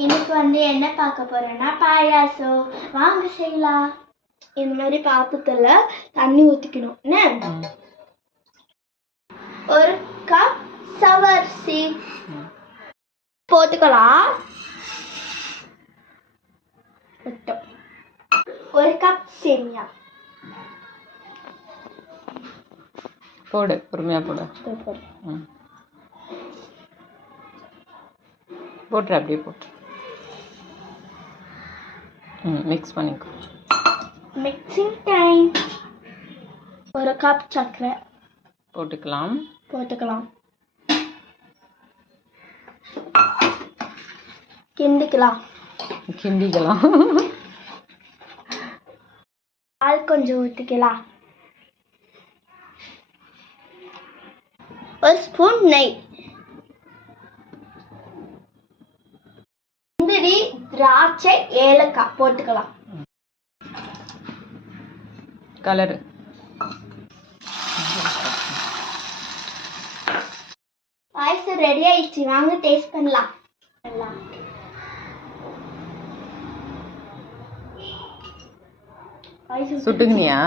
இன்னைக்கு என்ன பார்க்க போறோம்னா பாயாசம். வாங்க செய்யலாம். இந்த மாதிரி பாத்திரத்துல தண்ணி ஊத்திக்கணும். ஒரு கப் சவரிசி போட்டுக்கலாம். ஒரு கப் சேமியா போடு, பொறுமையா போடு. போட்டுரு, அப்படியே போட்டு மிக்ஸ் பண்ணிக்கோ. Mixing time. ஒரு கப் சர்க்கரை போட்டுக்கலாம். கிண்டிக்கலாம். பால் கொஞ்சம் ஊற்றிக்கலாம். ஒரு ஸ்பூன் நெய். முந்திரி, திராட்சை, ஏலக்காய் போட்டுக்கலாம். கலரு. பாயசம் ரெடி ஆயிடுச்சு. வாங்க டேஸ்ட் பண்ணலாம். சுட்டுக்குனியா?